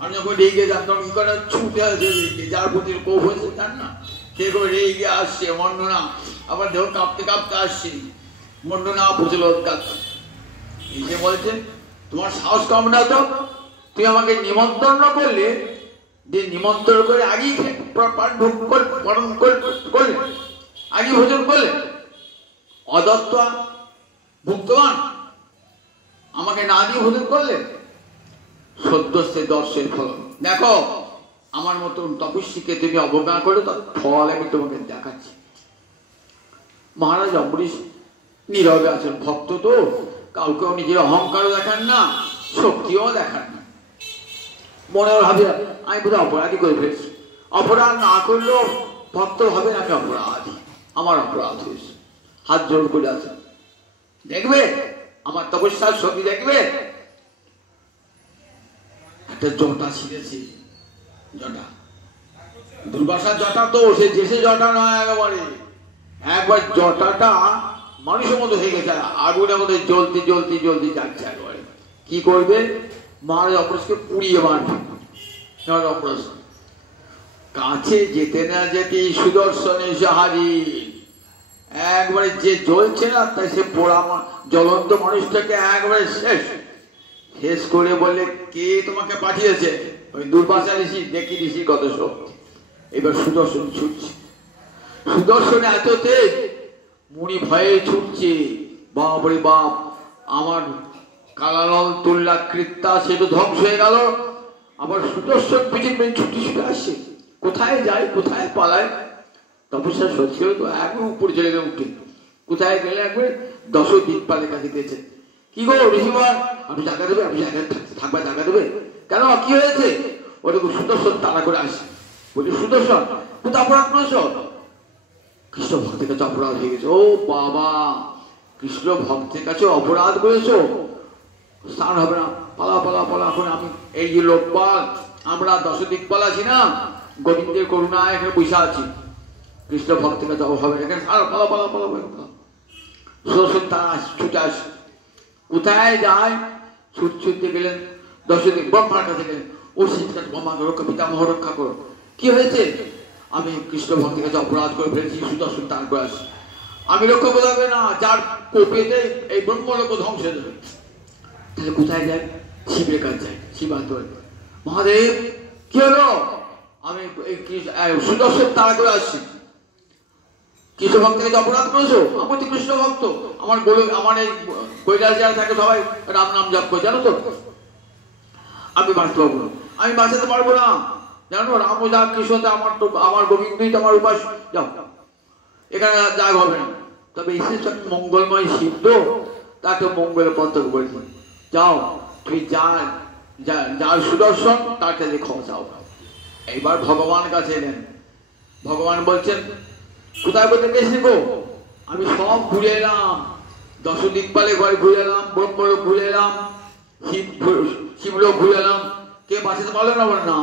আর যখন রেগে যান তখন কি করে ছুটে আসে, যার প্রতি কোপ হয়েছে জান না, সেরকম রেগে আসছে মন্ডনা, আবার দেহ কাঁপতে কাঁপতে আসছে মন্ডনা প্রচলৎগাত। এসে বলছেন তোমার সাহস কম না তো, তুই আমাকে নিমন্ত্রণ করলে, যে নিমন্ত্রণ করে আগেই করলে, আগে ভোজন করলে, অদত্ত ভুক্তবান আমাকে না দিয়ে ভোজন করলে, সদ্যস্তে দর্শের ফল। দেখো আমার মতন তপস্বীকে তুমি অবজ্ঞা করে, তার ফল আমি তোমাকে দেখাচ্ছি। মহারাজ অম্বরীশ নীরবে আছেন, ভক্ত তো, কাউকে নিজের অহংকারও দেখান না, শক্তিও দেখান না। মনে ভাবি আমি বোধহয় অপরাধী করে ফেলেছি, অপরাধ না করলেও ভক্ত ভাবেন আমি অপরাধী, আমার অপরাধ হয়েছে। হাত জোর করে আছেন, দেখবে আমার তপস্যার শক্তি দেখবে। একটা জটা ছিঁড়েছে, জটা দুর্বাসার জটা তো, সে দেশে জটা নয়, একবার জটাটা মানুষের মতো হয়ে গেছে, আগুনের মধ্যে জ্বলতে জ্বলতে জ্বলতে যাচ্ছে একবারে। কি করবে? মহারাজ অম্বরীশকে পুড়িয়ে মারবে। কাছে যেতে না যেতে সুদর্শন এসে হাজির। একবারে যে জ্বলছে না, তাই সে পোড়া জ্বলন্ত মানুষটাকে একবারে শেষ করে বললে, কে তোমাকে পাঠিয়েছে? ওই দুর্বাসা ঋষি, দেখি ঋষির কত শক্তি। এবার সুদর্শন ছুটছে, সুদর্শনে এত তেজ, মুনি ভয়ে ছুটছে। বাপরে বাপ, আমার কালানল তুল্লা কৃত্যা সে তো ধ্বংস হয়ে গেল। আবার সুদর্শন পিছন পিছন ছুটি ছুটে আসছে, কোথায় যায় কোথায় পালায়। তপস্যা সত্যি তো একবার উপরে চলে গেলে উঠে, কোথায় গেলে একবার 10 দিকপালের কাছে গেছে। কি গো ঋষিমান, আপনি জায়গা দেবে? আপনি জায়গায় থাকবে, জায়গা দেবে কেন? কি হয়েছে? ওটা সুদর্শন তাড়া করে আসছে, বলছে সুদর্শন কোথাও অপরাধ করেছ? কৃষ্ণ ভক্তের কাছে অপরাধ হয়ে গেছে। ও বাবা, কৃষ্ণ ভক্তের কাছে অপরাধ করেছো, স্নান হবে না, পালা পালা পালা। এখন আমি এই যে লোকপাল, আমরা দশদিকপাল আছি না, গোবিন্দের করুণা এখানে বসে আছি, কৃষ্ণ ভক্তের কাছে হবে এখানে পালা পালা পালা পালা। সুদর্শন তারা ছুটে আসে, কোথায় যায়? ছুটতে গেলেন দশদিক ব্রহ্মার কাছে গেলেন। ও শীতকাল ব্রহ্মাকে রক্ষা, পিতামহ রক্ষা করো। কি হয়েছে? আমি কৃষ্ণ ভক্তের কাছে অপরাধ করে ফেলেছি, সুদর্শন তার করে আসে। আমি লক্ষ্য করতে হবে না, যার কোপেতে এই ব্রহ্মলোক ধ্বংস হয়ে যাবে। তাহলে কোথায় যায়? শিবের কাছে যায়। শিব আসতে পারে, মহাদেব কি হলো? আমি সুদর্শন তারা করে আসছি। কৃষ্ণ ভক্তের কাছে অপরাধ করেছো? আমি তো কৃষ্ণ ভক্ত, আমার আমার এই কৈলাস যারা থাকে সবাই রাম নাম জপ করে, জানো তো? আমি বাঁচতে পারবো না, আমি বাঁচাতে পারবো না, জানো? রাম যা কৃষ্ণ আমার তো, আমার গোবিন্দই তো আমার উপাস। যাও, এখানে যা হবে না। তবে এসেছ মঙ্গলময় শিব তো, তাকে মঙ্গলের পথ বলছি। যাও, তুমি যার সুদর্শন তার কাছে ক্ষমা চাও। এইবার ভগবান কাছে এলেন। ভগবান বলছেন, কোথায় বলতে গেছি গো? আমি সব ঘুরে এলাম, দশদিকপালে ঘরে ঘুরে এলাম, ব্রহ্মলোক ঘুরে এলাম, শিবলোক ঘুরে এলাম, কে বাঁচাতে পারলো না? বলে না।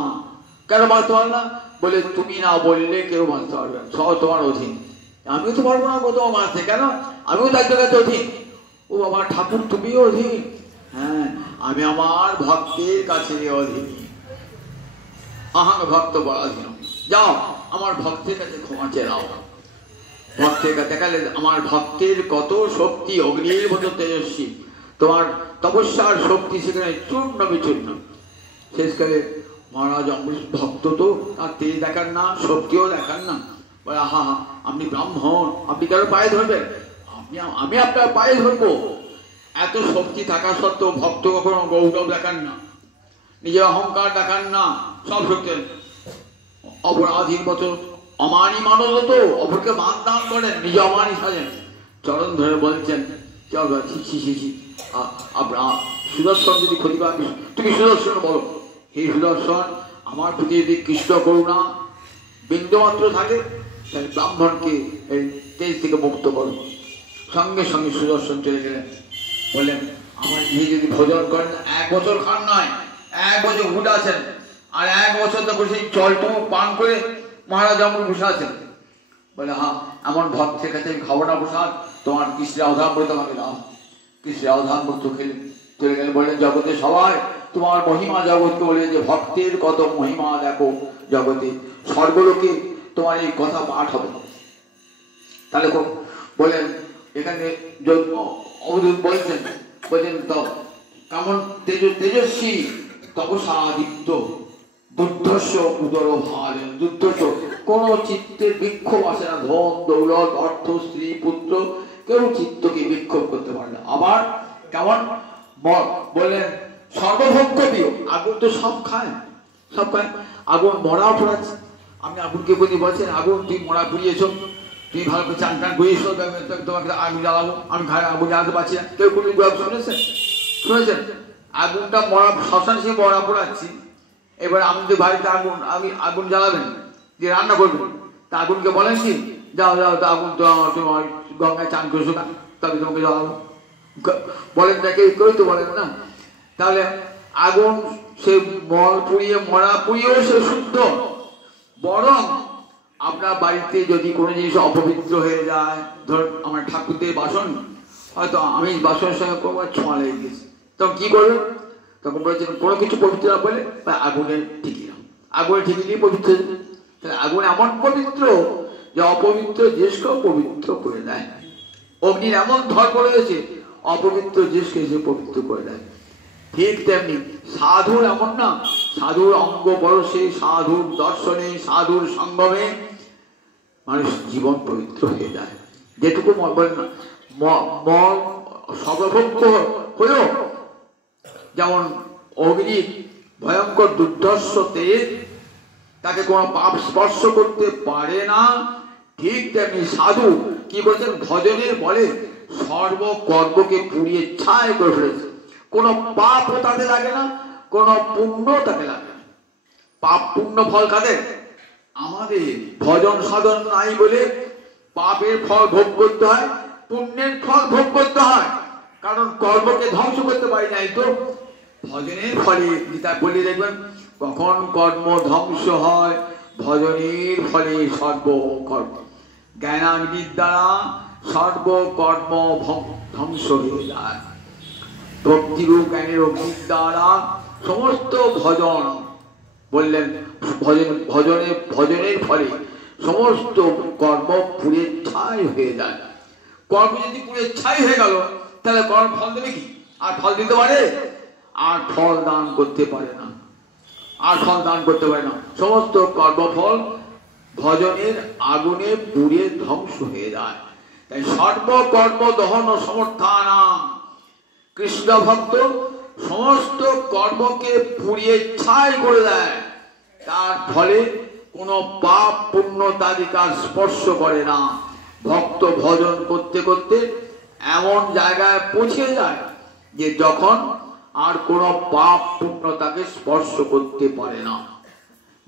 কেন বাঁচতে পারল না? বলে তুমি না বললে কেউ বাঁচতে পারবে না, সব তোমার অধীন। আমিও তো পারবো না গো তোমার বাঁচতে, কেন? আমিও তার জায়গাতে অধীন। ও বাবা ঠাকুর, তুমিও অধীন? হ্যাঁ, আমি আমার ভক্তের কাছে অধীন। আহাং ভক্ত পরাধীন। যাও, আমার ভক্তের কাছে ক্ষমা চেয়ে নাও। ভক্তের কাছে দেখালে আমার ভক্তের কত শক্তি, অগ্নির মতো তেজস্বী। তোমার তপস্যার শক্তি সেখানে চূর্ণ বিচূর্ণ। শেষকালে মহারাজ অম্বরীশ ভক্ত তো তার তেজ দেখান না, শক্তিও দেখান না। বলে আহা, আপনি ব্রাহ্মণ, আপনি কারো পায়ে ধরবেন? আমি আপনার পায়ে ধরবো? এত শক্তি থাকা সত্ত্বেও ভক্ত কখনো গৌরব দেখান না, নিজের অহংকার দেখান না, সব শক্তি। অপরাধীর মতো অমানি মানুষ তো অপরকে মান দান করেন, নিজে অমানি সাজেন। চরণ ধরে বলছেন, সুদর্শন যদি ক্ষতি পাবি, তুমি সুদর্শন বলো, হে সুদর্শন, আমার প্রতি যদি কৃষ্ণ করুণা বিন্দুমাত্র থাকে, তাহলে ব্রাহ্মণকে এই তেজ থেকে মুক্ত করো। সঙ্গে সঙ্গে সুদর্শন চলে গেলেন। বললেন, আমার গৃহে যদি ভোজন করেন, 1 বছর খান নয়, 1 বছর ঘুটে আছেন, আর 1 বছর তো সেই জলটুকু পান করে মহারাজ অমর বসে আছেন। বলে হ্যাঁ, এমন ভক্তের কাছে আমি খাবো না প্রসাদ, তোমার কৃষ্ণের অধামৃত আমাকে দাও। কৃষ্ণের অধামৃত খেলে চলে গেলেন। বললেন, জগতে সবাই তোমার মহিমা জগৎকে বলে, যে ভক্তের কত মহিমা দেখো জগতে, স্বর্গলোকে তোমার এই কথা পাঠ হবে। তাহলে বলেন, এখানে অবধূত বলছেন তো কেমন তেজস্বী তপসাদীপ্ত দুর্ধর্ষ উদর ভার। দুর্ধর্ষ, কোন চিত্তের বিক্ষোভ আসে না। ধন দৌলত অর্থ স্ত্রী পুত্র কেউ চিত্তকে বিক্ষোভ করতে পারে না। আবার কেমন বললেন, সর্বভোগ্য প্রিয়। আগুন তো সব খায়, সব খায়। আগুন মরা পড়াচ্ছে, আপনি আগুনকে বলছেন, আগুন তুই মরা পুড়িয়েছ, তুই ভালো করে চান টান করিস, তোমাকে আগুন জ্বালাবো, আমি ঘরে আগুন জ্বালাতে পারছি না। কেউ কোনো শুনেছেন? আগুনটা মরা, শ্মশান সে মরা পড়াচ্ছি, এবার আমাদের বাড়িতে আমি আগুন জ্বালাবেন, যে রান্না করবেন, তা আগুনকে বলেন কি, যাও যাও, তা আগুন তো তোমার গঙ্গায় চান করেছো, তবে তোমাকে জ্বালাবো? বলেন না, কেউ করে তো বলেন না। তাহলে আগুন সে মল পুড়িয়ে মরা পুড়িয়েও সে শুদ্ধ। বরং আপনার বাড়িতে যদি কোনো জিনিস অপবিত্র হয়ে যায়, ধর আমার ঠাকুরদের বাসন, হয়তো আমি বাসনের সঙ্গে কোনো ছোঁয়া লেগে গেছি, তখন কি করবেন? তখন বলেছেন, কোনো কিছু পবিত্র না বলে আগুনে ঠিকই না, আগুনে ঠিকই নিয়ে পবিত্র। তাহলে আগুন এমন পবিত্র যে অপবিত্র জিনিসকেও পবিত্র করে দেয়। অগ্নির এমন ধর্ম রয়েছে, অপবিত্র জিনিসকে সে পবিত্র করে দেয়। ঠিক তেমনি সাধুর এমন না, সাধুর অঙ্গ বরসে, সাধুর দর্শনে, সাধুর সঙ্গমে মানুষ জীবন পবিত্র হয়ে যায়। যেটুকু বলেন না, মন সর্বভোগ্য হয়েও যেমন অগ্নির ভয়ঙ্কর দুর্ধর্ষ তেজ, তাকে কোনো পাপ স্পর্শ করতে পারে না, ঠিক তেমনি সাধু কি বলছেন, ভজনের বলে সর্বকর্মকে পুড়িয়ে ছাই করে ফেলেছে। কোনো পাপও তাতে লাগে না, কোনো পুণ্য তাকে লাগে না। পাপ পুণ্য ফল কাদের? আমাদের। ভজন সাধন নাই বলে পাপের ফল ভোগ করতে হয়, পুণ্যের ফল ভোগ করতে হয়, কারণ কর্মকে ধ্বংস করতে পারি নাই তো। ভজনের ফলে গীতা বলে দেখবেন কখন কর্ম ধ্বংস হয়, ভজনের ফলে সর্বকর্ম, জ্ঞানাগ্নির দ্বারা সর্বকর্ম ধ্বংস হয়ে যায়। ভক্তিরূপ জ্ঞানের অগ্নির দ্বারা সমস্ত ভজন বললেন, ভজনের ফলে সমস্ত কর্ম পুড়ে ছাই হয়ে যায়। কর্ম যদি পুড়ে ছাই হয়ে গেল তাহলে কর্ম ফল দেবে কি? আর ফল দিতে পারে? আর ফল দান করতে পারে না, আর ফল দান করতে পারে না। সমস্ত কর্মফল ভজনের আগুনে পুড়ে ধ্বংস হয়ে যায়। তাই সর্বকর্ম দহন সমর্থানাম, কৃষ্ণ ভক্ত সমস্ত কর্মকে পুড়িয়ে ছাই করে দেয়। তার ফলে কোনো পাপ পুণ্য তালিকা স্পর্শ করে না। ভক্ত ভজন করতে করতে এমন জায়গায় পৌঁছে যায় যে যখন আর কোনো পাপ পুণ্য তাকে স্পর্শ করতে পারে না।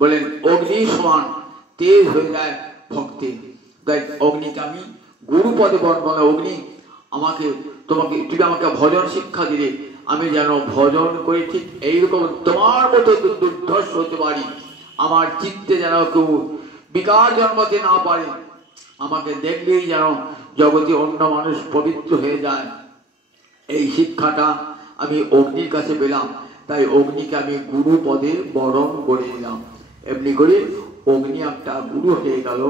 বলেন অগ্নি সমান তেজ হয়ে যায় ভক্তি। তাই অগ্নিকে আমি গুরুপদে বর্ণনা, অগ্নি তুমি আমাকে ভজন শিক্ষা দিলে আমি যেন ভজন করি ঠিক এইরকম তোমার মতো দুর্ধর্ষ হতে পারি। আমার চিত্তে যেন কেউ বিকার জন্মাতে না পারে, আমাকে দেখলেই যেন জগতে অন্য মানুষ পবিত্র হয়ে যায়। এই শিক্ষাটা আমি অগ্নির কাছে পেলাম, তাই অগ্নিকে আমি গুরু পদে বরণ করে নিলাম। এমনি করে অগ্নি একটা গুরু হয়ে গেল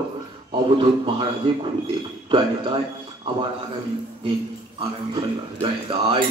অবধূত মহারাজের গুরুদেব। জয় নিতাই। আবার আগামী দিন, আগামী শনিবার জয় নিতাই।